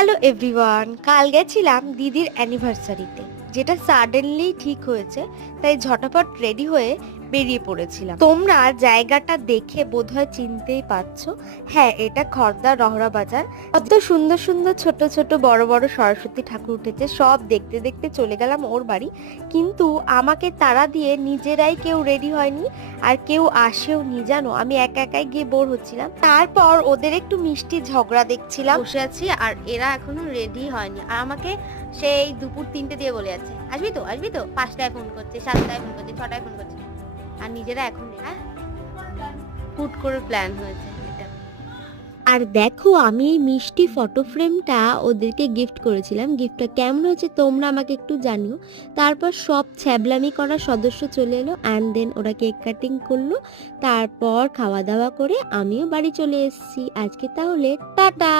Hello everyone, কাল গেছিলাম দিদির অ্যানিভার্সারিতে, যেটা সাডেনলি ঠিক হয়েছে, তাই ঝটাপট রেডি হয়ে বেরিয়ে পড়েছিলাম। তোমরা জায়গাটা দেখে বোধহয় চিনতেই পারছো। হ্যাঁ, এটা খড়দা রহরা বাজার। কত সুন্দর সুন্দর ছোট ছোট বড় বড় সরস্বতী ঠাকুর উঠেছে, সব দেখতে দেখতে চলে গেলাম ওর বাড়ি। কিন্তু আমাকে তাড়া দিয়ে নিজেরাই কেউ রেডি হয়নি, আর কেউ আসেও নি। জানো, আমি একা একাই গিয়ে বোর হচ্ছিলাম। তারপর ওদের একটু মিষ্টি ঝগড়া দেখছিলাম, বসে আছি, আর এরা এখনো রেডি হয়নি। আর আমাকে সেই দুপুর 3টে দিয়ে বলে যাচ্ছে, আসবি তো আসবি তো। 5টায় ফোন করছে, 7টায় ফোন করছে, 6টায় ফোন করছে, আর নিজেরা এখন হুট করে প্ল্যান হয়েছে এটা। আর দেখো, আমি এই মিষ্টি ফটো ফ্রেমটা ওদেরকে গিফট করেছিলাম। গিফটটা কেমন হয়েছে তোমরা আমাকে একটু জানিও। তারপর সব ছ্যাবলামি করা সদস্য চলে এলো, অ্যান্ড দেন ওরা কেক কাটিং করলো। তারপর খাওয়া দাওয়া করে আমিও বাড়ি চলে এসেছি। আজকে তাহলে টাটা।